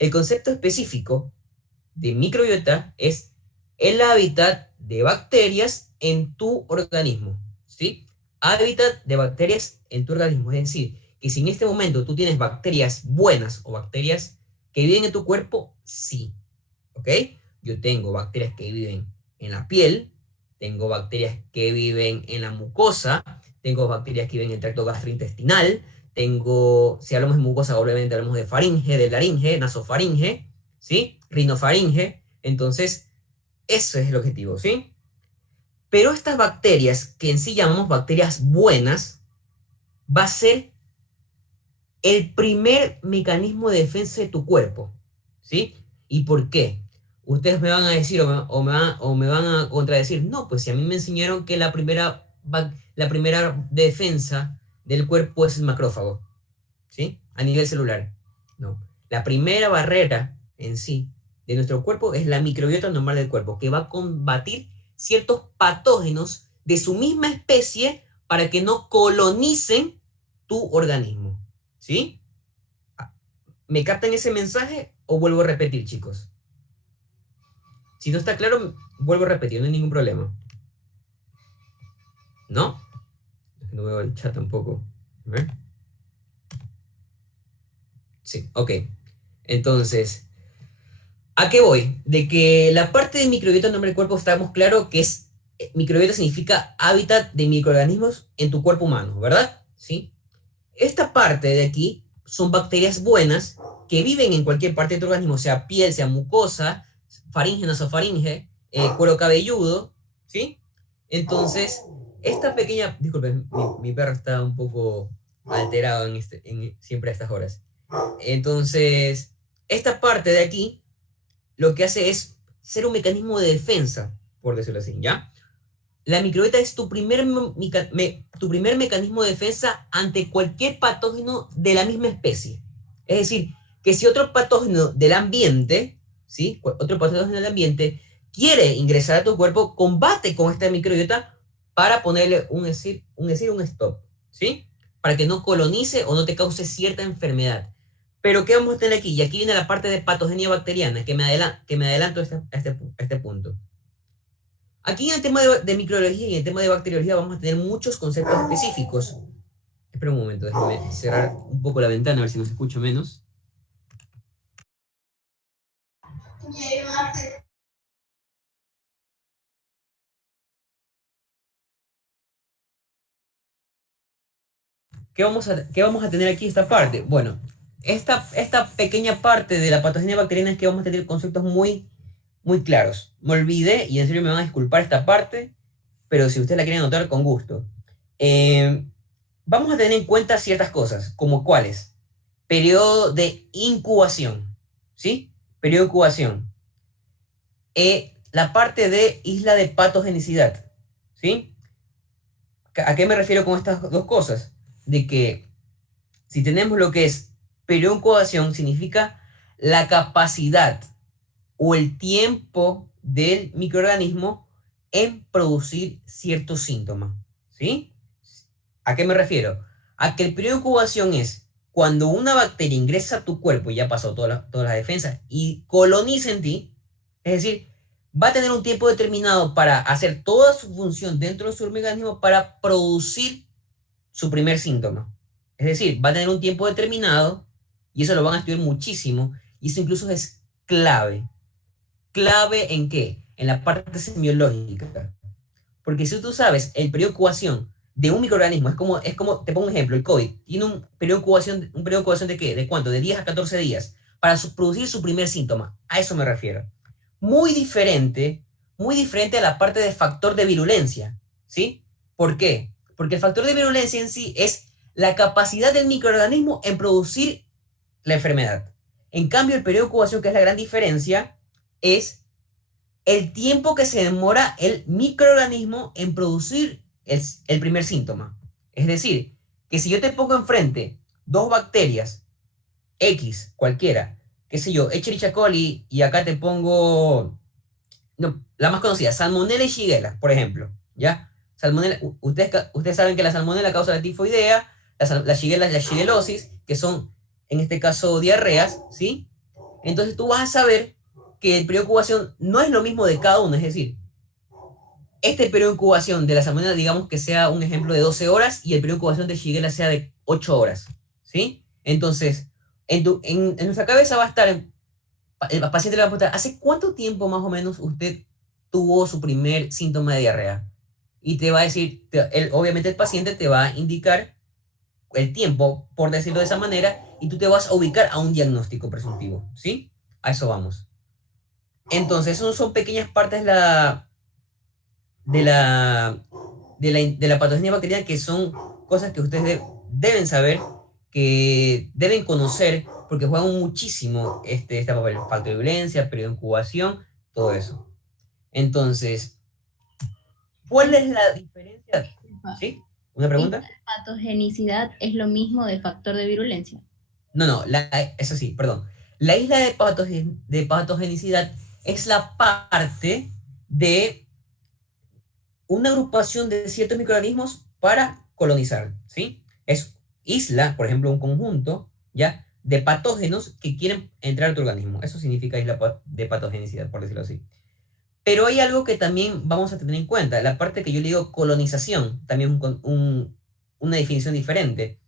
El concepto específico de microbiota es el hábitat de bacterias en tu organismo, ¿sí? Hábitat de bacterias en tu organismo, es decir, que si en este momento tú tienes bacterias buenas o bacterias que viven en tu cuerpo, sí, ¿ok? Yo tengo bacterias que viven en la piel, tengo bacterias que viven en la mucosa, tengo bacterias que viven en el tracto gastrointestinal, tengo, si hablamos de mucosa, obviamente hablamos de faringe, de laringe, nasofaringe, ¿sí? Rinofaringe. Entonces, eso es el objetivo, ¿sí? Pero estas bacterias, que en sí llamamos bacterias buenas, va a ser el primer mecanismo de defensa de tu cuerpo, ¿sí? ¿Y por qué? Ustedes me van a decir o me van a contradecir, no, pues si a mí me enseñaron que la primera defensa del cuerpo es el macrófago, ¿sí? A nivel celular. No. La primera barrera en sí de nuestro cuerpo es la microbiota normal del cuerpo, que va a combatir ciertos patógenos de su misma especie para que no colonicen tu organismo, ¿sí? ¿Me captan ese mensaje o vuelvo a repetir, chicos? Si no está claro, vuelvo a repetir, no hay ningún problema. ¿No? No veo el chat tampoco. A ver. Sí, ok. Entonces, ¿a qué voy? De que la parte de microbiota en nombre del cuerpo estamos claro que es, microbiota significa hábitat de microorganismos en tu cuerpo humano, ¿verdad? ¿Sí? Esta parte de aquí son bacterias buenas que viven en cualquier parte de tu organismo, sea piel, sea mucosa, faringe, nasofaringe, cuero cabelludo, ¿sí? Entonces, esta pequeña, disculpen, mi perro está un poco alterado siempre a estas horas. Entonces, esta parte de aquí lo que hace es ser un mecanismo de defensa, por decirlo así, ¿ya? La microbiota es tu primer mecanismo de defensa ante cualquier patógeno de la misma especie. Es decir, que si otro patógeno del ambiente, ¿sí? Otro patógeno del ambiente quiere ingresar a tu cuerpo, combate con esta microbiota para ponerle un stop, ¿sí? Para que no colonice o no te cause cierta enfermedad. Pero ¿qué vamos a tener aquí? Y aquí viene la parte de patogenia bacteriana, que me adelanto a este punto. Aquí en el tema de microbiología y en el tema de bacteriología vamos a tener muchos conceptos específicos. Espera un momento, déjame cerrar un poco la ventana a ver si nos escucho menos. ¿Qué vamos a tener aquí esta parte? Bueno, esta pequeña parte de la patogenia bacteriana es que vamos a tener conceptos muy claros. Me olvidé y en serio me van a disculpar esta parte, pero si ustedes la quieren anotar, con gusto. Eh, Vamos a tener en cuenta ciertas cosas, como cuáles. Periodo de incubación, ¿sí? Periodo de incubación. La parte de isla de patogenicidad, ¿sí? ¿A qué me refiero con estas dos cosas? De que si tenemos lo que es periodo de incubación, significa la capacidad o el tiempo del microorganismo en producir ciertos síntomas, ¿sí? ¿A qué me refiero? A que el periodo de incubación es cuando una bacteria ingresa a tu cuerpo y ya pasó todas las defensas y coloniza en ti, es decir, va a tener un tiempo determinado para hacer toda su función dentro de su organismo para producir su primer síntoma. Es decir, va a tener un tiempo determinado y eso lo van a estudiar muchísimo y eso incluso es clave. ¿Clave en qué? En la parte semiológica. Porque si tú sabes el periodo de incubación de un microorganismo, es como, te pongo un ejemplo, el COVID, tiene un periodo de incubación de qué, ¿de cuánto? De 10 a 14 días para producir su primer síntoma. A eso me refiero. Muy diferente, muy diferente a la parte de factor de virulencia, ¿sí? ¿Por qué? Porque el factor de virulencia en sí es la capacidad del microorganismo en producir la enfermedad. En cambio, el periodo de incubación, que es la gran diferencia, es el tiempo que se demora el microorganismo en producir el primer síntoma. Es decir, que si yo te pongo enfrente dos bacterias, X, cualquiera, qué sé yo, Escherichia coli, y acá te pongo, no, la más conocida, Salmonella y Shigella, por ejemplo, ¿ya? Salmonella, ustedes saben que la Salmonella causa la tifoidea, la Shigella es la shigelosis, que son, en este caso, diarreas, ¿sí? Entonces tú vas a saber que el periodo de incubación no es lo mismo de cada uno, es decir, este periodo de incubación de la salmonela, digamos que sea un ejemplo de 12 horas y el periodo de incubación de Shigella sea de 8 horas, ¿sí? Entonces, en nuestra cabeza va a estar, el paciente le va a preguntar, ¿hace cuánto tiempo más o menos usted tuvo su primer síntoma de diarrea? Y te va a decir, obviamente el paciente te va a indicar el tiempo, por decirlo de esa manera, y tú te vas a ubicar a un diagnóstico presuntivo, ¿sí? A eso vamos. Entonces, eso son pequeñas partes de la, de la patogenia bacteriana que son cosas que ustedes deben saber, que deben conocer, porque juegan muchísimo este papel, factor de violencia, periodo de incubación, todo eso. Entonces, ¿cuál es la diferencia? Disculpa, ¿Sí? ¿Una ¿isla pregunta? de patogenicidad es lo mismo de factor de virulencia? No, no, eso sí, perdón. La isla de patogenicidad es la parte de una agrupación de ciertos microorganismos para colonizar, ¿sí? Es isla, por ejemplo, un conjunto, ¿ya? De patógenos que quieren entrar a tu organismo. Eso significa isla de patogenicidad, por decirlo así. Pero hay algo que también vamos a tener en cuenta, la parte que yo le digo colonización, también una definición diferente.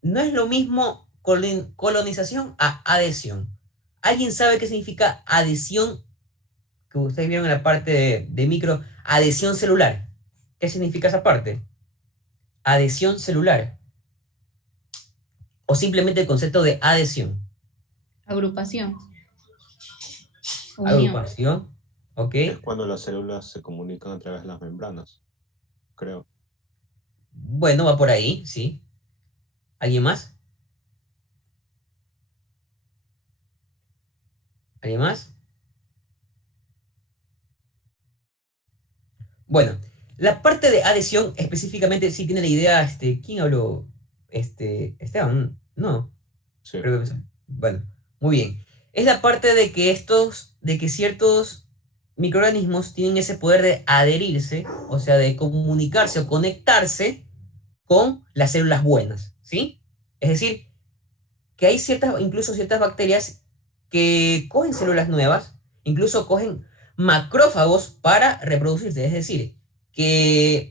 No es lo mismo colonización a adhesión. ¿Alguien sabe qué significa adhesión? Que ustedes vieron en la parte de micro, adhesión celular. ¿Qué significa esa parte? Adhesión celular. O simplemente el concepto de adhesión. Agrupación, unión. Agrupación. ¿Ok? Es cuando las células se comunican a través de las membranas, creo. Bueno, va por ahí, sí. ¿Alguien más? ¿Alguien más? Bueno, la parte de adhesión específicamente sí tiene la idea, ¿quién habló? Esteban, no. Sí. Creo que bueno, muy bien. Es la parte de que ciertos microorganismos tienen ese poder de adherirse, o sea, de comunicarse o conectarse con las células buenas, ¿sí? Es decir, que hay incluso ciertas bacterias que cogen células nuevas, incluso cogen macrófagos para reproducirse. Es decir, que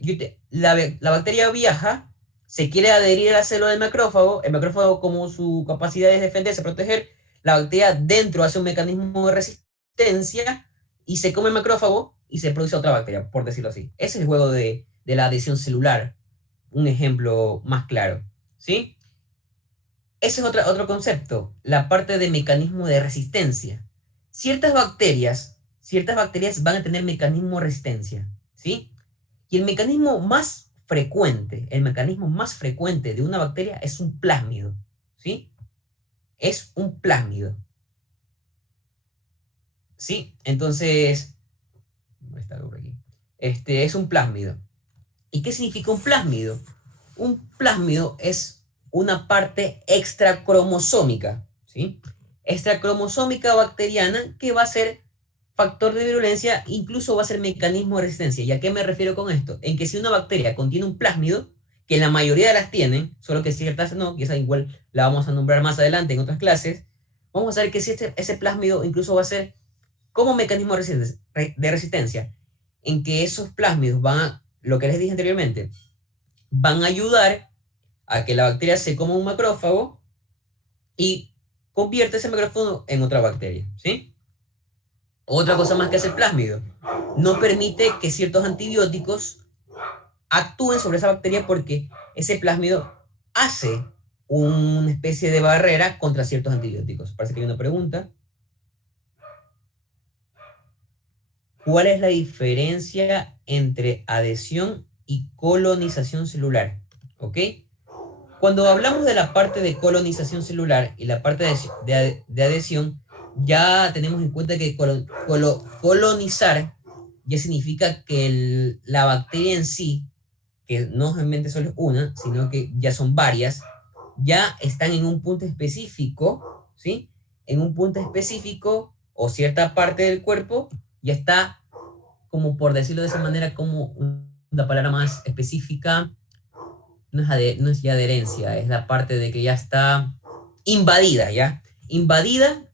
la bacteria viaja, se quiere adherir a la célula del macrófago, el macrófago como su capacidad es defenderse, proteger, la bacteria dentro hace un mecanismo de resistencia y se come el macrófago y se produce otra bacteria, por decirlo así. Ese es el juego de la adhesión celular, un ejemplo más claro, ¿sí? Ese es otro concepto, la parte de mecanismo de resistencia. Ciertas bacterias van a tener mecanismo de resistencia, ¿sí? Y el mecanismo más frecuente de una bacteria es un plásmido, ¿sí? Es un plásmido, ¿sí? Entonces, está algo por aquí. Es un plásmido. ¿Y qué significa un plásmido? Un plásmido es una parte extracromosómica, ¿sí? Extracromosómica bacteriana que va a ser factor de virulencia, incluso va a ser mecanismo de resistencia. ¿Y a qué me refiero con esto? En que si una bacteria contiene un plásmido, que la mayoría de las tienen, solo que ciertas no, y esa igual la vamos a nombrar más adelante en otras clases, vamos a ver que si ese plásmido incluso va a ser como mecanismo de resistencia, en que esos plásmidos van a, lo que les dije anteriormente, van a ayudar a que la bacteria se coma un macrófago y convierte ese macrófago en otra bacteria, ¿sí? Otra cosa más que hace el plásmido, no permite que ciertos antibióticos actúen sobre esa bacteria porque ese plásmido hace una especie de barrera contra ciertos antibióticos. Parece que hay una pregunta. ¿Cuál es la diferencia entre adhesión y colonización celular? ¿Ok? Cuando hablamos de la parte de colonización celular y la parte de adhesión, ya tenemos en cuenta que colonizar ya significa que la bacteria en sí, que no solamente solo es una, sino que ya son varias, ya están en un punto específico, ¿sí? En un punto específico o cierta parte del cuerpo ya está, como por decirlo de esa manera, como una palabra más específica, no es ya adherencia, es la parte de que ya está invadida, ¿ya? Invadida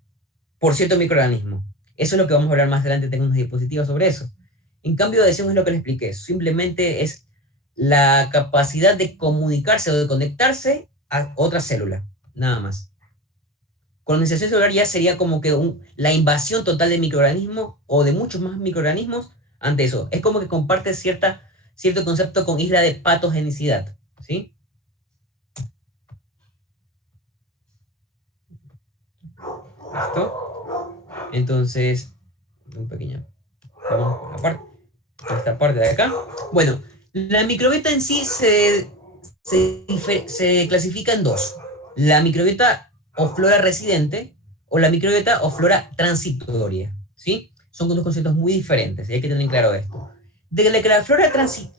por cierto microorganismo. Eso es lo que vamos a hablar más adelante, tengo unas diapositivas sobre eso. En cambio, adhesión es lo que les expliqué, simplemente es la capacidad de comunicarse o de conectarse a otra célula, nada más. Colonización celular ya sería como que la invasión total de microorganismos o de muchos más microorganismos ante eso. Es como que comparte cierto concepto con isla de patogenicidad, ¿sí? ¿Listo? Entonces, un pequeño. Vamos a la parte, esta parte de acá. Bueno, la microbiota en sí se clasifica en dos. La microbiota o flora residente o la microbiota o flora transitoria, ¿sí? Son dos conceptos muy diferentes y hay que tener claro esto. De que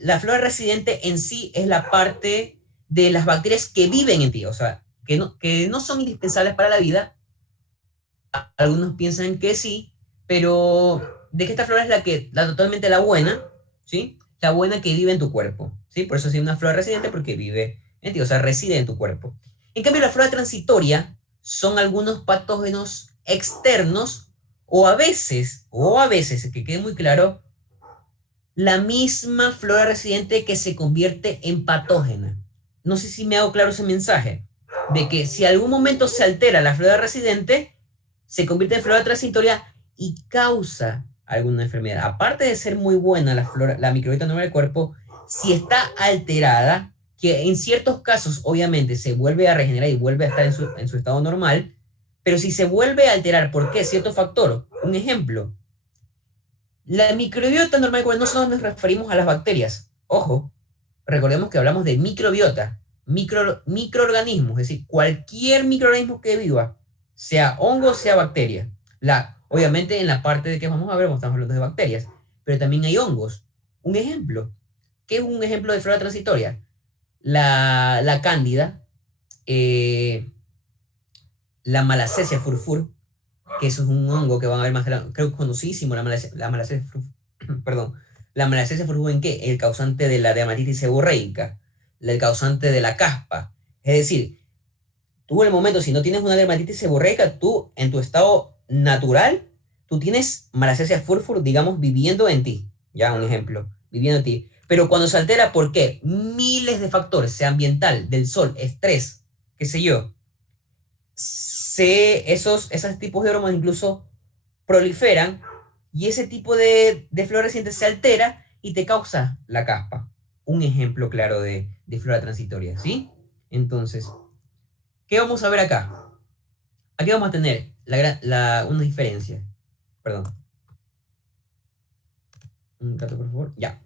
la flora residente en sí es la parte de las bacterias que viven en ti, o sea, que no son indispensables para la vida. Algunos piensan que sí, pero de que esta flora es totalmente la buena, ¿sí? La buena que vive en tu cuerpo, ¿sí? Por eso es una flora residente porque vive en ti, o sea, reside en tu cuerpo. En cambio, la flora transitoria son algunos patógenos externos o a veces, que quede muy claro, la misma flora residente que se convierte en patógena. No sé si me hago claro ese mensaje, de que si algún momento se altera la flora residente, se convierte en flora transitoria y causa alguna enfermedad. Aparte de ser muy buena la microbiota normal del cuerpo, si está alterada, que en ciertos casos obviamente se vuelve a regenerar y vuelve a estar en su estado normal, pero si se vuelve a alterar, ¿por qué? Cierto factor. Un ejemplo, la microbiota normal, no solo nos referimos a las bacterias. Ojo, recordemos que hablamos de microbiota, microorganismos, es decir, cualquier microorganismo que viva, sea hongo, sea bacteria. Obviamente en la parte de que vamos a ver, estamos hablando de bacterias, pero también hay hongos. Un ejemplo, ¿qué es un ejemplo de flora transitoria? La cándida, eh, la malassezia furfur, que eso es un hongo que van a ver más adelante, creo que es conocidísimo, la malassezia perdón, la malassezia furfur, ¿en qué? El causante de la dermatitis seborreica, el causante de la caspa. Es decir, tú en el momento, si no tienes una dermatitis seborreica, tú en tu estado natural, tú tienes malassezia furfur, digamos, viviendo en ti. Ya, un ejemplo, viviendo en ti. Pero cuando se altera, ¿por qué? Miles de factores, sea ambiental, del sol, estrés, qué sé yo, esos tipos de bromas incluso proliferan y ese tipo de fluorescente se altera y te causa la caspa. Un ejemplo claro de flora transitoria, ¿sí? Entonces, ¿qué vamos a ver acá? Aquí vamos a tener una diferencia. Perdón. Un rato, por favor. Ya.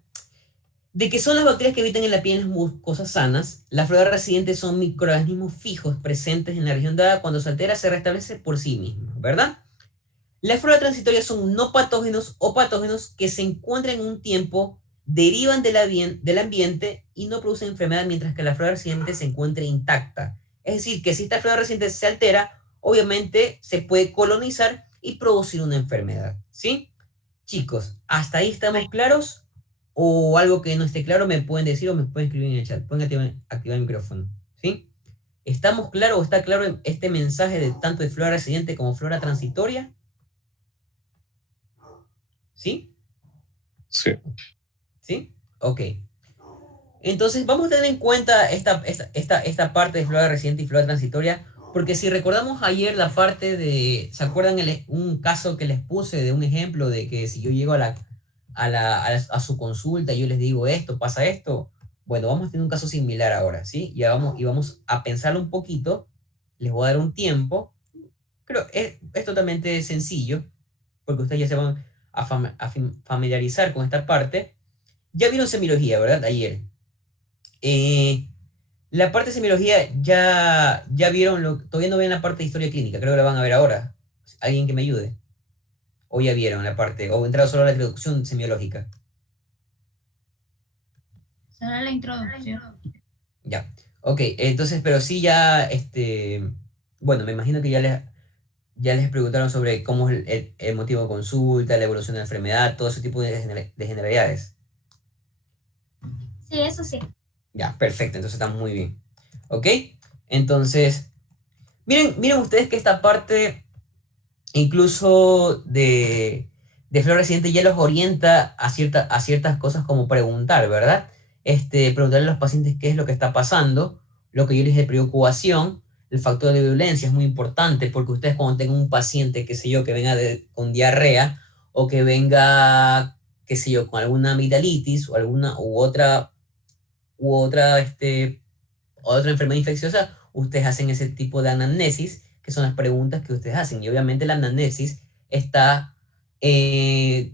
De que son las bacterias que habitan en la piel en las mucosas sanas, las flora residentes son microorganismos fijos presentes en la región dada. Cuando se altera se restablece por sí mismo, ¿verdad? Las flora transitorias son no patógenos o patógenos que se encuentran en un tiempo, derivan del ambiente y no producen enfermedad, mientras que la flora residente se encuentra intacta. Es decir, que si esta flora residente se altera, obviamente se puede colonizar y producir una enfermedad, ¿sí? Chicos, ¿hasta ahí estamos claros? O algo que no esté claro me pueden decir o me pueden escribir en el chat. Pueden activar el micrófono, ¿sí? ¿Estamos claros o está claro este mensaje de tanto de flora residente como flora transitoria? ¿Sí? Sí. ¿Sí? Ok. Entonces vamos a tener en cuenta esta parte de flora residente y flora transitoria, porque si recordamos ayer la parte de, ¿se acuerdan un caso que les puse de un ejemplo de que si yo llego a su consulta y yo les digo esto, pasa esto? Bueno, vamos a tener un caso similar ahora, ¿sí? Y vamos a pensarlo un poquito, les voy a dar un tiempo, pero es totalmente sencillo, porque ustedes ya se van a familiarizar con esta parte. Ya vieron semiología, ¿verdad? Ayer. Eh, la parte de semiología ya vieron, todavía no ven la parte de historia clínica, creo que la van a ver ahora. ¿Alguien que me ayude? O ya vieron la parte, o entraron solo a la introducción semiológica. Solo la introducción. Ya. Ok, entonces, pero sí ya, bueno, me imagino que ya les preguntaron sobre cómo es el motivo de consulta, la evolución de la enfermedad, todo ese tipo de generalidades. Sí, eso sí. Ya, perfecto, entonces está muy bien. ¿Ok? Entonces, miren ustedes que esta parte incluso de Flor Residente ya los orienta a ciertas cosas como preguntar, ¿verdad? Preguntarle a los pacientes qué es lo que está pasando, lo que yo les de preocupación, el factor de violencia es muy importante porque ustedes cuando tengan un paciente, qué sé yo, que venga con diarrea o que venga, qué sé yo, con alguna amigdalitis o alguna u otra, otra enfermedad infecciosa, ustedes hacen ese tipo de anamnesis, que son las preguntas que ustedes hacen. Y obviamente la anamnesis está eh,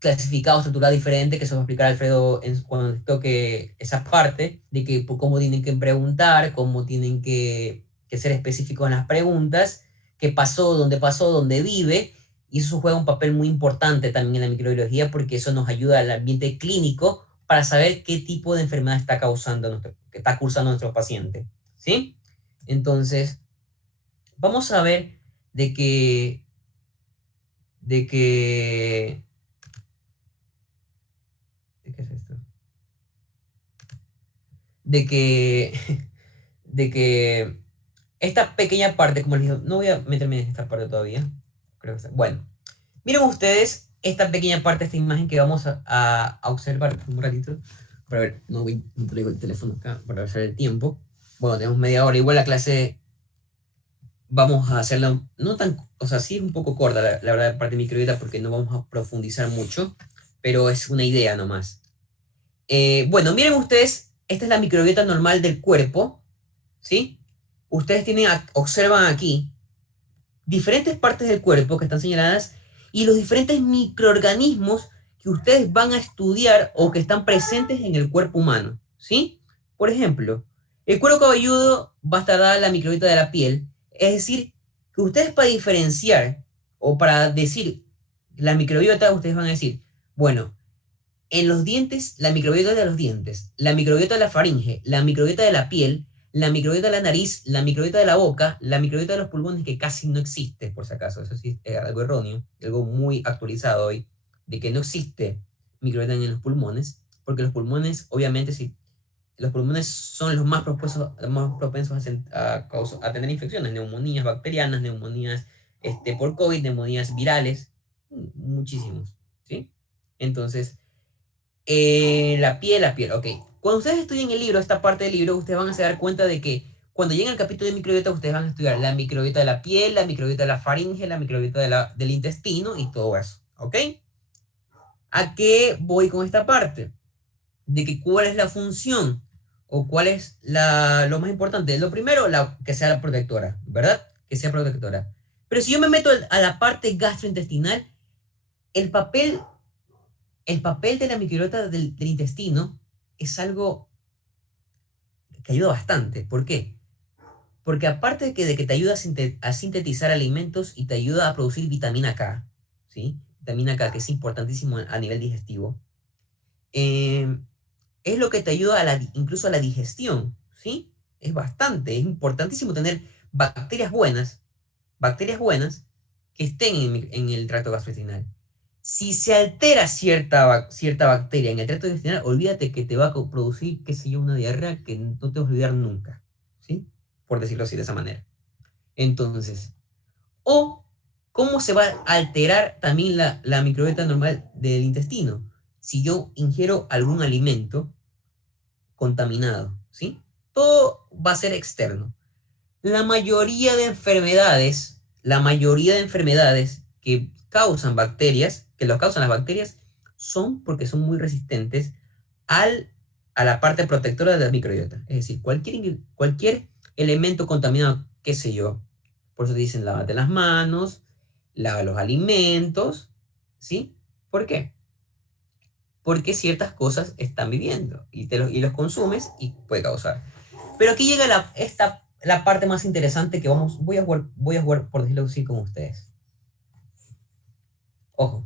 clasificada o estructurada diferente, que se va a explicar Alfredo cuando toque esa parte, de que cómo tienen que preguntar, cómo tienen que ser específicos en las preguntas, qué pasó, dónde vive. Y eso juega un papel muy importante también en la microbiología porque eso nos ayuda al ambiente clínico para saber qué tipo de enfermedad está causando que está cursando nuestro paciente, ¿sí? Entonces, vamos a ver de que, de que, ¿de qué es esto? De que, de que esta pequeña parte, como les digo, no voy a meterme en esta parte todavía, creo que está, bueno, miren ustedes esta pequeña parte, esta imagen que vamos a observar un ratito, para ver, no traigo el teléfono acá para ver el tiempo. Bueno, tenemos media hora, igual la clase vamos a hacerla, no tan, o sea, sí es un poco corta, la verdad, de parte de microbiota, porque no vamos a profundizar mucho, pero es una idea nomás. Bueno, miren ustedes, esta es la microbiota normal del cuerpo, ¿sí? Ustedes observan aquí diferentes partes del cuerpo que están señaladas y los diferentes microorganismos que ustedes van a estudiar o que están presentes en el cuerpo humano, ¿sí? Por ejemplo, el cuero cabelludo va a estar dada la microbiota de la piel, es decir, que ustedes para diferenciar o para decir la microbiota, ustedes van a decir, bueno, en los dientes, la microbiota de los dientes, la microbiota de la faringe, la microbiota de la piel, la microbiota de la nariz, la microbiota de la boca, la microbiota de los pulmones, que casi no existe, por si acaso. Eso sí es algo erróneo, algo muy actualizado hoy, de que no existe microbiota en los pulmones, porque los pulmones, obviamente, si los pulmones son los más propensos a tener infecciones, neumonías bacterianas, neumonías por COVID, neumonías virales, muchísimos, ¿sí? Entonces, la piel, ok. Cuando ustedes estudien el libro, esta parte del libro, ustedes van a se dar cuenta de que cuando lleguen al capítulo de microbiota, ustedes van a estudiar la microbiota de la piel, la microbiota de la faringe, la microbiota del intestino y todo eso, ¿ok? ¿A qué voy con esta parte? De que cuál es la función o cuál es lo más importante. Lo primero, que sea la protectora, ¿verdad? Que sea protectora. Pero si yo me meto a la parte gastrointestinal, el papel el papel de la microbiota del intestino es algo que ayuda bastante. ¿Por qué? Porque aparte de que te ayuda a sintetizar alimentos y te ayuda a producir vitamina K, ¿sí? Vitamina K, que es importantísimo a nivel digestivo, eh, es lo que te ayuda incluso a la digestión, ¿sí? Es importantísimo tener bacterias buenas que estén en el tracto gastrointestinal. Si se altera cierta bacteria en el tracto intestinal, olvídate que te va a producir, qué sé yo, una diarrea que no te vas a olvidar nunca, ¿sí? Por decirlo así, de esa manera. Entonces, o cómo se va a alterar también la microbiota normal del intestino si yo ingiero algún alimento contaminado, ¿sí? Todo va a ser externo. La mayoría de enfermedades que causan bacterias, que los causan las bacterias, son porque son muy resistentes al, a la parte protectora de la microbiota. Es decir, cualquier elemento contaminado, qué sé yo, por eso dicen lávate las manos, lava los alimentos, ¿sí? ¿Por qué? Porque ciertas cosas están viviendo y los consumes y puede causar. Pero aquí llega la parte más interesante que voy a jugar, por decirlo así, con ustedes. Ojo,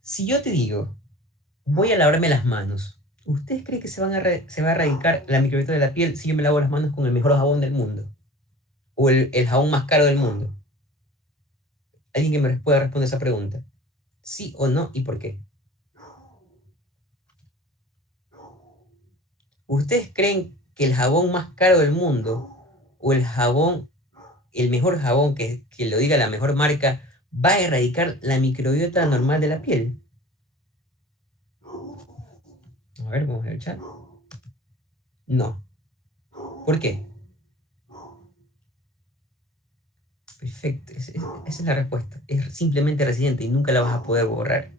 si yo te digo, voy a lavarme las manos, ¿ustedes creen que se va a erradicar la microbiota de la piel si yo me lavo las manos con el mejor jabón del mundo? ¿O el jabón más caro del mundo? ¿Alguien que me pueda responder esa pregunta? ¿Sí o no y por qué? ¿Ustedes creen que el jabón más caro del mundo o el jabón el mejor jabón, que lo diga la mejor marca, va a erradicar la microbiota normal de la piel? A ver, vamos a ver el chat. No. ¿Por qué? Perfecto, esa es la respuesta. Es simplemente residente y nunca la vas a poder borrar.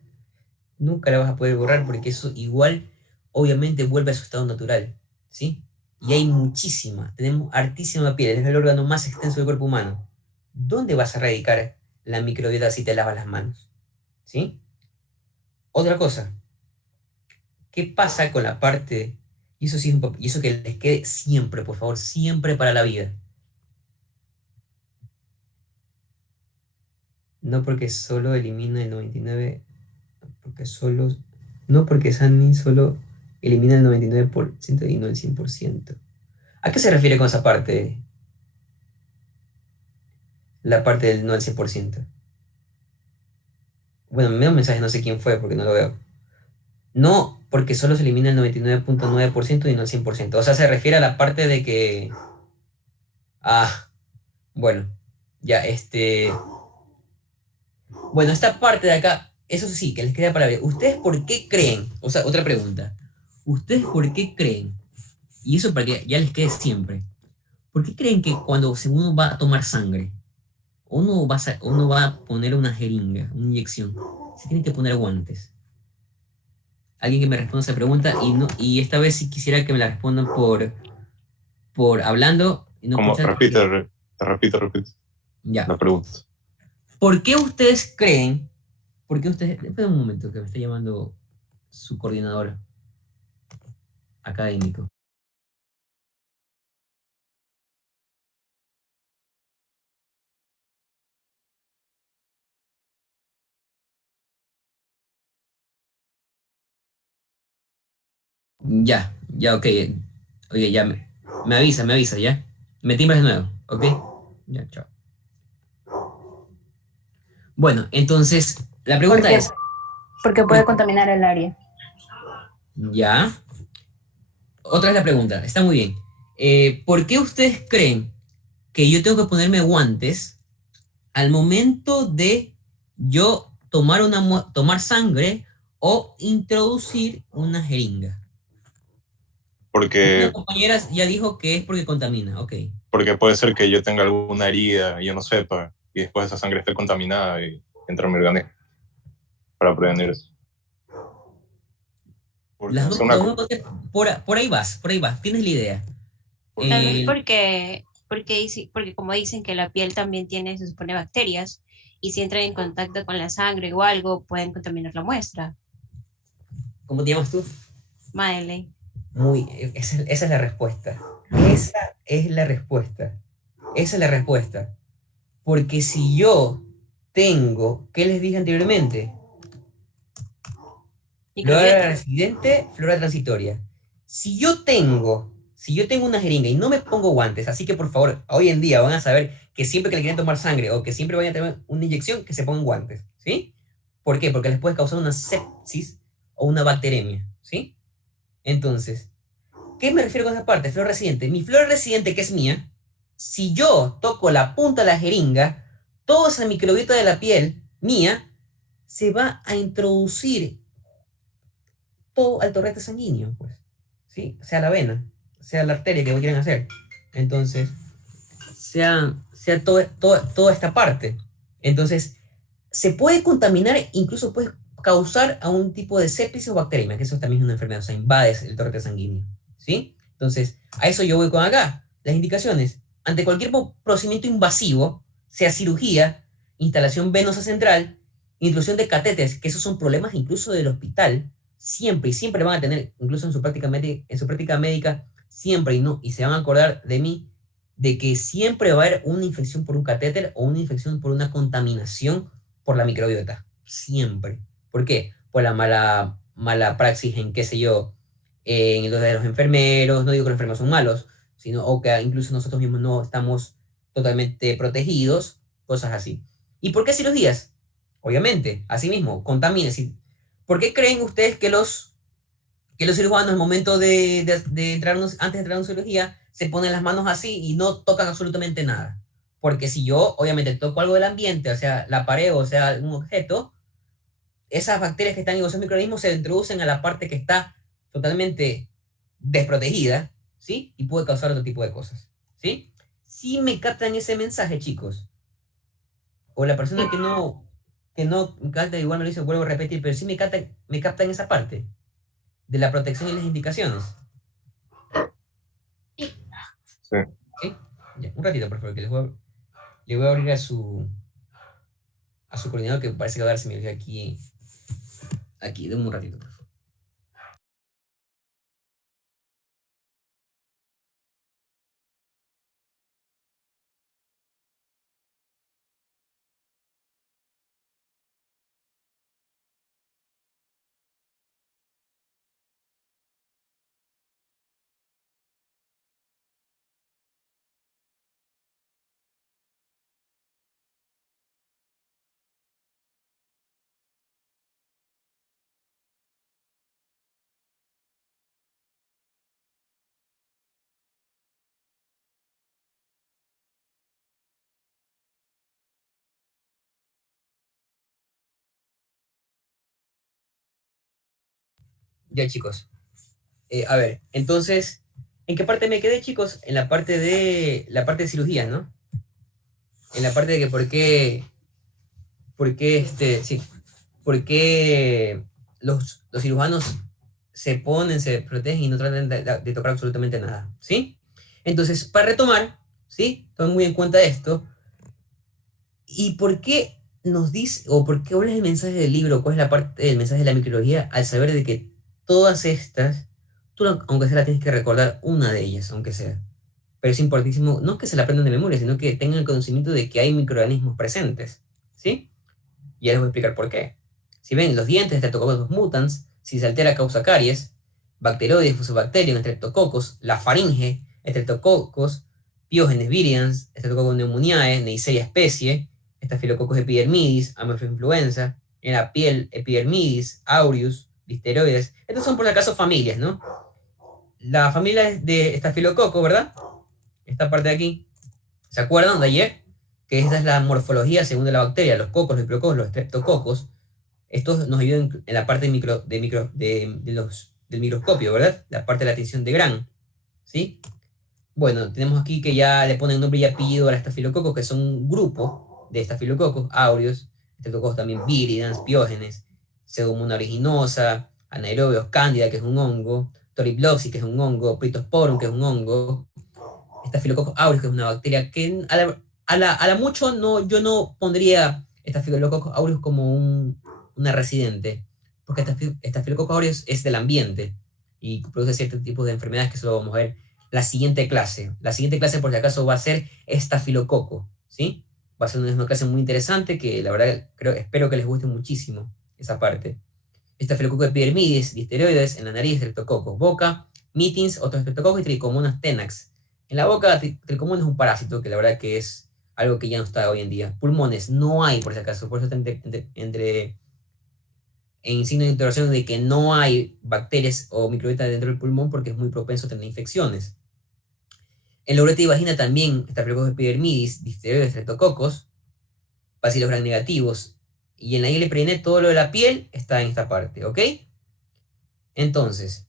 Nunca la vas a poder borrar porque eso igual, obviamente, vuelve a su estado natural, ¿sí? Y hay muchísima, tenemos hartísima piel, es el órgano más extenso del cuerpo humano. ¿Dónde vas a erradicar la microbiota si te lavas las manos? ¿Sí? Otra cosa, ¿qué pasa con la parte, y eso sí es y eso que les quede siempre, por favor, siempre para la vida? No porque solo elimina el 99, porque solo, no porque Sunny solo elimina el 99% y no el 100%. ¿A qué se refiere con esa parte? La parte del no al 100%. Bueno, me dio un mensaje, no sé quién fue porque no lo veo. No, porque solo se elimina el 99.9% y no el 100%. O sea, se refiere a la parte de que... Ah, bueno, ya, Bueno, esta parte de acá, eso sí, que les queda para ver. ¿Ustedes por qué creen? O sea, otra pregunta. ¿Ustedes por qué creen? Y eso para que ya les quede siempre. ¿Por qué creen que cuando uno va a tomar sangre, uno va a poner una jeringa, una inyección, se tienen que poner guantes? Alguien que me responda esa pregunta y, no, y esta vez sí quisiera que me la respondan por hablando y no por Como, chat. repito Ya. la pregunta. ¿Por qué ustedes creen? ¿Por qué ustedes? Espera un momento que me está llamando su coordinador académico. Ya, ok. Oye, ya me avisa, ¿ya? Me timbras de nuevo, ¿ok? Ya, chao. Bueno, entonces, la pregunta Porque, es, porque puede contaminar el área. ¿ya? Otra vez la pregunta, está muy bien. ¿Por qué ustedes creen que yo tengo que ponerme guantes al momento de yo tomar sangre o introducir una jeringa? Una Porque, compañera ya dijo que es porque contamina, ok. porque puede ser que yo tenga alguna herida y yo no sepa, y después esa sangre esté contaminada y entre mi organismo para prevenir eso. Porque Las es dos, una, los dos conceptos, por ahí vas, tienes la idea. Tal vez Eh, porque como dicen que la piel también tiene, se supone, bacterias, y si entran en contacto con la sangre o algo, pueden contaminar la muestra. ¿Cómo te llamas tú? Madeleine. Esa es la respuesta. Esa es la respuesta. Esa es la respuesta. Porque si yo tengo, ¿qué les dije anteriormente? Flora Microbiota. residente, flora transitoria. Si yo tengo una jeringa y no me pongo guantes, así que por favor, hoy en día van a saber que siempre que le quieren tomar sangre o que siempre vayan a tener una inyección, que se pongan guantes, ¿sí? ¿Por qué? Porque les puede causar una sepsis o una bacteremia, ¿sí? Entonces, ¿qué me refiero con esa parte? Flor residente. Mi flor residente, que es mía, si yo toco la punta de la jeringa, toda esa microbiota de la piel mía se va a introducir todo al torrente sanguíneo, pues, ¿sí? Sea la vena, sea la arteria que quieran hacer. Entonces, sea toda esta parte. Entonces, se puede contaminar, incluso puede causar a un tipo de sepsis o bacteremia, que eso también es una enfermedad, o sea, invades el torrente sanguíneo, ¿sí? Entonces, a eso yo voy con acá. Las indicaciones, ante cualquier procedimiento invasivo, sea cirugía, instalación venosa central, introducción de catéteres, que esos son problemas incluso del hospital, siempre y siempre van a tener, incluso en su práctica médica, siempre y se van a acordar de mí, de que siempre va a haber una infección por un catéter o una infección por una contaminación por la microbiota. Siempre. ¿Por qué? Por la mala praxis en, qué sé yo, en los de los enfermeros, no digo que los enfermeros son malos, sino o que incluso nosotros mismos no estamos totalmente protegidos, cosas así. ¿Y por qué cirugías? Obviamente, así mismo, contamina. ¿Por qué creen ustedes que los cirujanos al momento antes de entrar a una cirugía, se ponen las manos así y no tocan absolutamente nada? Porque si yo, obviamente, toco algo del ambiente, o sea, la pared, o sea, un objeto, esas bacterias que están en esos microorganismos se introducen a la parte que está totalmente desprotegida, ¿sí? Y puede causar otro tipo de cosas, ¿sí? Si me captan ese mensaje, chicos, o la persona que no capta, igual me lo dice, vuelvo a repetir, pero sí me captan esa parte de la protección y las indicaciones, Sí. ¿sí? Ya, un ratito, por favor, que le voy a abrir a su coordinador, que parece que va a darse mi aquí, denme un ratito, por favor. Ya, chicos. A ver, entonces, ¿en qué parte me quedé, chicos? En la parte de cirugía, ¿no? En la parte de que sí, por qué los cirujanos se ponen, se protegen y no tratan de tocar absolutamente nada, ¿sí? Entonces, para retomar, ¿sí? Tomen muy en cuenta esto. ¿Y por qué nos dice, o por qué cuál es el mensaje del libro, cuál es la parte del mensaje de la microbiología, al saber de que todas estas, aunque sea la tienes que recordar una de ellas, aunque sea? Pero es importantísimo, no que se la aprendan de memoria, sino que tengan el conocimiento de que hay microorganismos presentes, ¿sí? Y ya les voy a explicar por qué. Si ven, los dientes de Streptococcus mutans, si se altera causa caries, Bacteroides, Fusobacterium, Streptococcus, la faringe, Streptococcus, Piógenes virians, Streptococcus pneumoniae, Neisseria especie, Staphylococcus epidermidis, Influenza, en la piel, Epidermidis, Aureus, Listeroides. Estos son por si acaso familias, ¿no? La familia es de Staphylococcus, ¿verdad? Esta parte de aquí. ¿Se acuerdan de ayer? Que esta es la morfología según de la bacteria, los cocos, los diplococos, los streptococos. Estos nos ayudan en la parte del microscopio, ¿verdad? La parte de la tinción de Gran, ¿sí? Bueno, tenemos aquí que ya le ponen nombre y apellido a los estafilococos, que son un grupo de estafilococos, aureus, estafilococos también viridans, piógenes, pseudomonas aeruginosa, anaerobios, cándida, que es un hongo, toriploxis, que es un hongo, pitosporum, que es un hongo, Staphylococcus aureus, que es una bacteria que a la mucho no, yo no pondría Staphylococcus aureus como una residente, porque Staphylococcus aureus es del ambiente y produce ciertos tipos de enfermedades que solo vamos a ver la siguiente clase. La siguiente clase, por si acaso, va a ser estafilococo, ¿sí? Va a ser una clase muy interesante que la verdad espero que les guste muchísimo esa parte. Estafilococcus epidermidis, listeroides en la nariz, streptococcus, boca, mitins, otros streptococcus y tricomonas tenax. En la boca, tricomonas es un parásito que la verdad que es algo que ya no está hoy en día. Pulmones, no hay por si acaso, por eso está en signo de interrogación de que no hay bacterias o microbiota dentro del pulmón porque es muy propenso a tener infecciones. En la uretra y vagina también Staphylococcus epidermidis, listeroides, streptococos, bacilos gram negativos. Y en la IL periné todo lo de la piel está en esta parte, ¿ok? Entonces,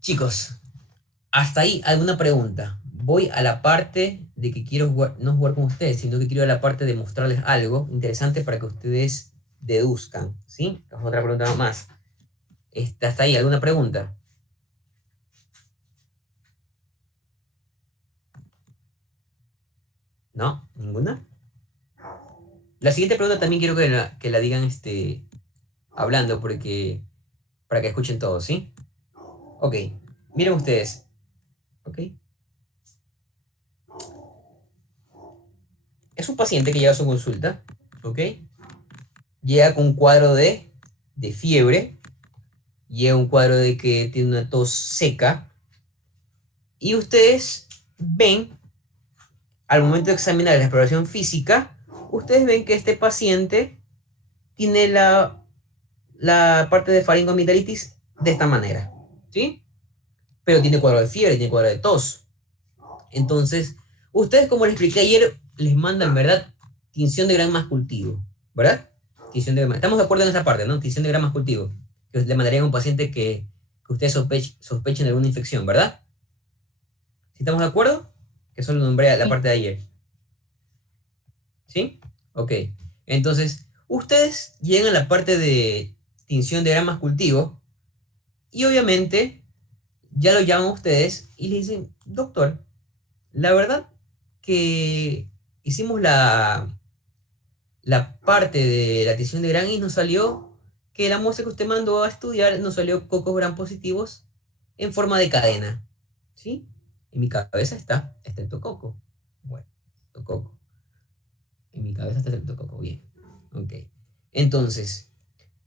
chicos, hasta ahí alguna pregunta. Voy a la parte de que quiero no jugar con ustedes, sino que quiero a la parte de mostrarles algo interesante para que ustedes deduzcan, ¿sí? Otra pregunta más. Hasta ahí, ¿alguna pregunta? ¿No? ¿Ninguna? La siguiente pregunta también quiero que la digan hablando, porque para que escuchen todos, ¿sí? Ok, miren ustedes. ¿Ok? Es un paciente que llega a su consulta, ¿ok? Llega con un cuadro de fiebre, llega un cuadro de que tiene una tos seca, y ustedes ven, al momento de examinar la exploración física, ustedes ven que este paciente tiene la parte de faringoamigdalitis de esta manera, ¿sí? Pero tiene cuadro de fiebre, tiene cuadro de tos. Entonces, Ustedes, como les expliqué ayer, les mandan, ¿verdad? Tinción de gran más cultivo, ¿verdad? Estamos de acuerdo en esa parte, ¿no? Tinción de gran más cultivo. Que le mandarían a un paciente que ustedes sospechen de alguna infección, ¿verdad? ¿Sí estamos de acuerdo? Que solo nombré la Sí. parte de ayer. ¿Sí? Ok. Entonces, ustedes llegan a la parte de tinción de gran más cultivo y obviamente ya lo llaman ustedes y le dicen, doctor, la verdad que hicimos la parte de la tinción de gran y nos salió que la muestra que usted mandó a estudiar nos salió cocos gran positivos en forma de cadena. ¿Sí? En mi cabeza está estreptococo. Bueno, estreptococo. En mi cabeza está estreptococo. Bien. Ok. Entonces,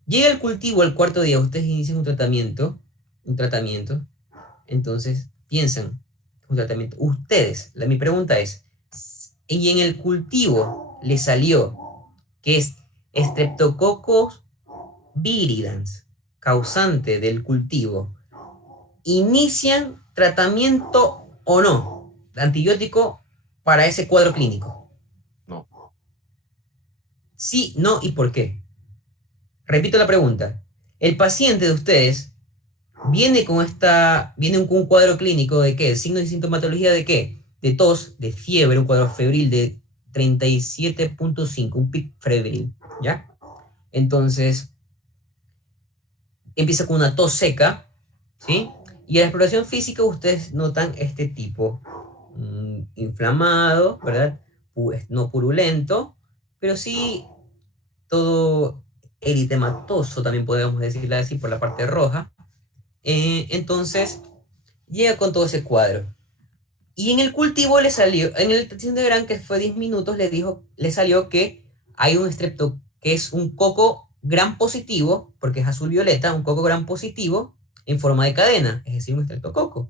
llega el cultivo al cuarto día, ustedes inician un tratamiento. Un tratamiento. Entonces, piensan, un tratamiento. Ustedes, mi pregunta es, y en el cultivo le salió que es Streptococcus viridans, causante del cultivo, ¿inician tratamiento o no antibiótico para ese cuadro clínico? No. Sí, no y por qué. Repito la pregunta. El paciente de ustedes viene con un cuadro clínico de qué, signos y sintomatología de qué, de tos, de fiebre, un cuadro febril de 37.5, un pic febril, ¿ya? Entonces, empieza con una tos seca, ¿sí? Y a la exploración física ustedes notan este tipo, inflamado, ¿verdad? No purulento, pero sí todo eritematoso, también podemos decirle así, por la parte roja. Entonces, llega con todo ese cuadro. Y en el cultivo le salió, en el test de Gran, que fue 10 minutos, le salió que hay un estrepto, que es un coco gran positivo, porque es azul violeta, un coco gran positivo en forma de cadena, es decir, un estreptococo.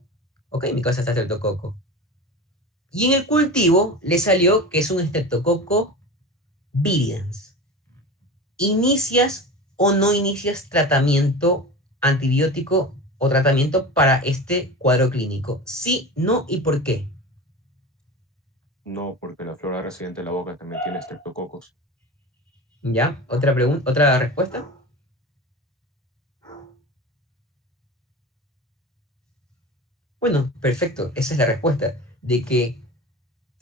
Ok, en mi casa está estreptococo. Y en el cultivo le salió que es un estreptococo viridans. ¿Inicias o no inicias tratamiento antibiótico o tratamiento para este cuadro clínico? Sí, no y por qué. No, porque la flora residente de la boca también tiene estreptococos. ¿Ya? ¿Otra pregunta? ¿Otra respuesta? Bueno, perfecto. Esa es la respuesta. De que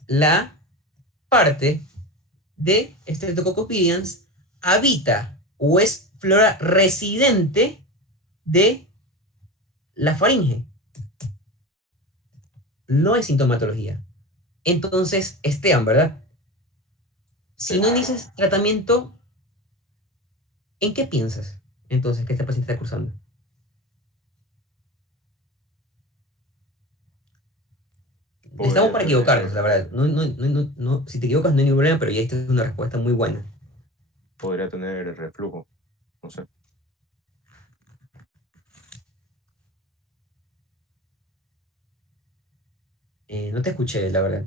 la parte de Streptococcus viridans habita o es flora residente de la faringe. No es sintomatología. Entonces, Esteban, ¿verdad? Si Sí. no inicias tratamiento, ¿en qué piensas? Entonces, que este paciente está cursando. Estamos Podría para tener, equivocarnos, la verdad. Si te equivocas no hay ningún problema, pero ya esta es una respuesta muy buena. podría tener reflujo, no sé. No te escuché, la verdad.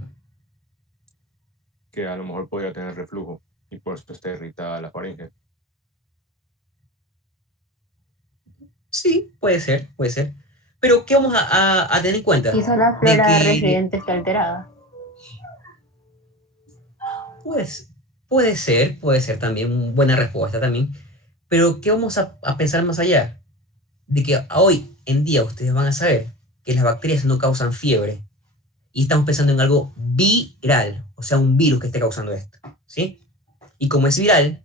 Que a lo mejor podría tener reflujo y por eso está irritada la faringe. Sí, puede ser, puede ser. Pero, ¿qué vamos a tener en cuenta? Quizá la De flora que, residente está alterada. pues, puede ser también una buena respuesta también. Pero, ¿qué vamos a pensar más allá? De que hoy en día ustedes van a saber que las bacterias no causan fiebre. Y estamos pensando en algo viral, o sea, un virus que esté causando esto, ¿sí? Y como es viral,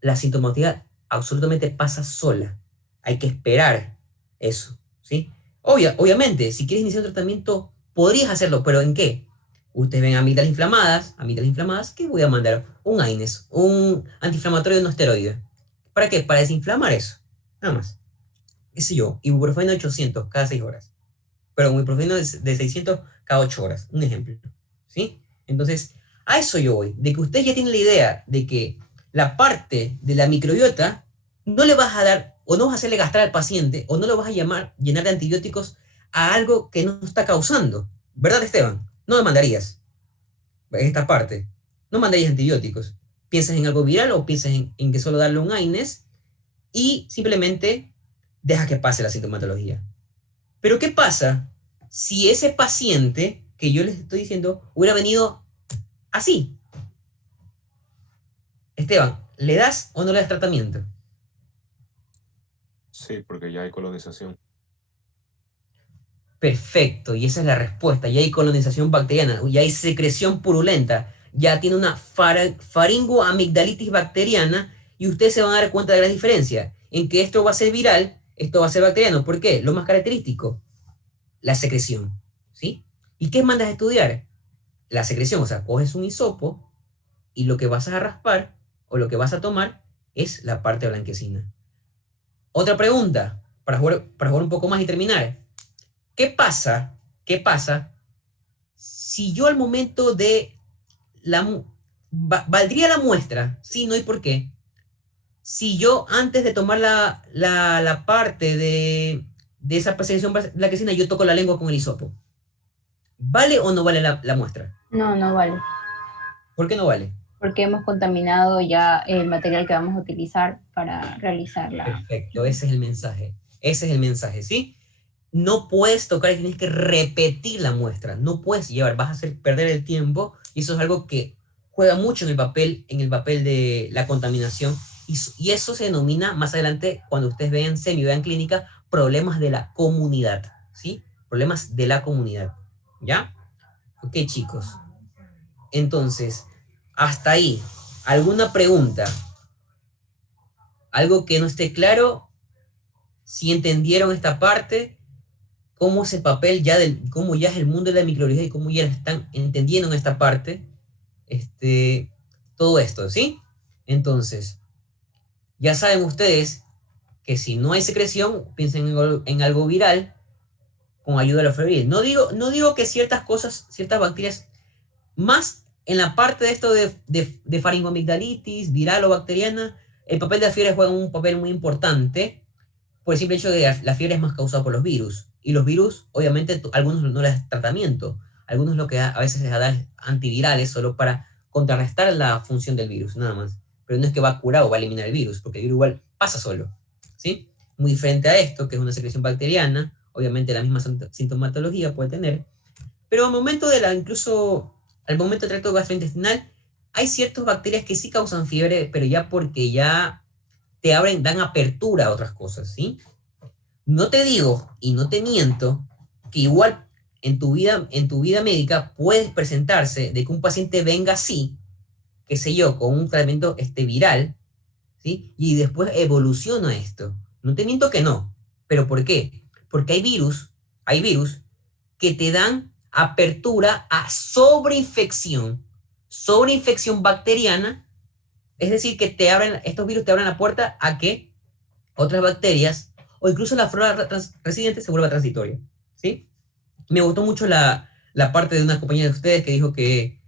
la sintomatología absolutamente pasa sola. Hay que esperar eso, ¿sí? Obviamente, si quieres iniciar un tratamiento, podrías hacerlo, pero ¿en qué? Ustedes ven amígdalas inflamadas, ¿qué voy a mandar? Un AINES, un antiinflamatorio no esteroide. ¿Para qué? Para desinflamar eso, nada más. ¿Qué sé yo? Ibuprofeno 800 cada 6 horas. Pero un ibuprofeno de 600 cada 8 horas, un ejemplo, ¿sí? Entonces, a eso yo voy, de que usted ya tiene la idea de que la parte de la microbiota no le vas a dar, o no vas a hacerle gastar al paciente, o no lo vas a llenar de antibióticos a algo que no está causando. ¿Verdad, Esteban? No me mandarías en esta parte. No mandarías antibióticos. Piensas en algo viral o piensas en que solo darle un AINES y simplemente deja que pase la sintomatología. Pero ¿qué pasa si ese paciente que yo les estoy diciendo hubiera venido así. Esteban, ¿le das o no le das tratamiento? Sí, porque ya hay colonización. Perfecto, y esa es la respuesta. Ya hay colonización bacteriana, ya hay secreción purulenta, ya tiene una faringoamigdalitis bacteriana y ustedes se van a dar cuenta de la diferencia en que esto va a ser viral, esto va a ser bacteriano. ¿Por qué? Lo más característico, la secreción, ¿sí? ¿Y qué mandas a estudiar? La secreción, o sea, coges un hisopo y lo que vas a raspar o lo que vas a tomar es la parte blanquecina. Otra pregunta, para jugar un poco más y terminar. ¿Qué pasa? ¿Qué pasa si yo al momento de valdría la muestra? Sí, no y por qué. Si yo antes de tomar la parte de esa presentación blanquecina, yo toco la lengua con el hisopo. ¿Vale o no vale la muestra? No, no vale, ¿Por qué no vale? porque hemos contaminado ya el material que vamos a utilizar para realizar la... Perfecto, ese es el mensaje. Ese es el mensaje, ¿sí? No puedes tocar y tienes que repetir la muestra. No puedes llevar, vas a hacer perder el tiempo y eso es algo que juega mucho en el papel de la contaminación y eso se denomina más adelante cuando ustedes vean semi, vean clínica, problemas de la comunidad, ¿sí? Problemas de la comunidad, ¿ya? Ok, chicos. Entonces, hasta ahí. ¿Alguna pregunta? ¿Algo que no esté claro? Si entendieron esta parte, cómo es el papel ya cómo ya es el mundo de la microbiología y cómo ya están entendiendo en esta parte, todo esto, ¿sí? Entonces, ya saben ustedes que si no hay secreción, piensen en algo viral con ayuda de la fiebre. No digo que ciertas cosas, ciertas bacterias, más en la parte de esto de faringoamigdalitis, viral o bacteriana, el papel de la fiebre juega un papel muy importante por el simple hecho de que la fiebre es más causada por los virus. Y los virus, obviamente, algunos no les dan tratamiento. Algunos lo que a veces les dan antivirales solo para contrarrestar la función del virus, nada más. Pero no es que va a curar o va a eliminar el virus, porque el virus igual pasa solo. ¿Sí? Muy diferente a esto, que es una secreción bacteriana, obviamente la misma sintomatología puede tener. Pero incluso al momento del tracto gastrointestinal, hay ciertas bacterias que sí causan fiebre, pero ya porque ya te abren, dan apertura a otras cosas, ¿sí? No te digo y no te miento que igual en tu vida médica puedes presentarse de que un paciente venga así, qué sé yo, con un tratamiento viral, ¿sí? Y después evoluciona esto. No te miento que no. ¿Pero por qué? Porque hay virus que te dan apertura a sobreinfección bacteriana, es decir, que estos virus te abren la puerta a que otras bacterias o incluso la flora residente se vuelva transitoria, ¿sí? Me gustó mucho la parte de una compañera de ustedes que dijo que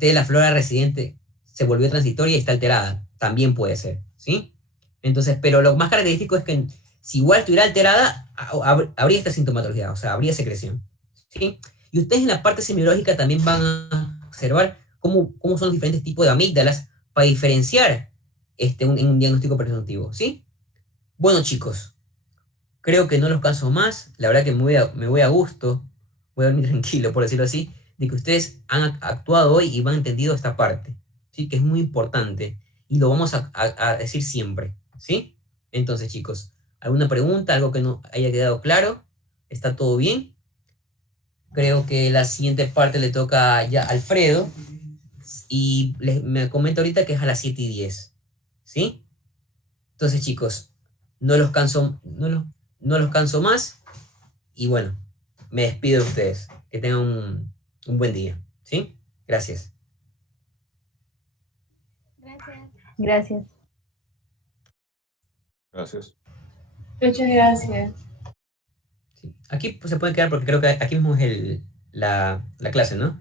la flora residente se volvió transitoria y está alterada. También puede ser, ¿sí? Entonces, pero lo más característico es que si igual estuviera alterada, habría esta sintomatología, o sea, habría secreción, ¿sí? Y ustedes en la parte semiológica también van a observar cómo son los diferentes tipos de amígdalas para diferenciar en un diagnóstico presuntivo, ¿sí? Bueno, chicos, creo que no los canso más. La verdad que me voy a gusto, voy a dormir tranquilo, por decirlo así, de que ustedes han actuado hoy y han entendido esta parte, ¿sí? Que es muy importante y lo vamos a decir siempre, ¿sí? Entonces, chicos, ¿alguna pregunta, algo que no haya quedado claro? ¿Está todo bien? Creo que la siguiente parte le toca ya a Alfredo y me comenta ahorita que es a las 7:10, ¿sí? Entonces, chicos, no los canso más y bueno, me despido de ustedes. Que tengan un buen día, ¿sí? Gracias. Gracias. Gracias. Gracias. Muchas gracias. Sí. Aquí pues, se puede quedar porque creo que aquí mismo es la clase, ¿no?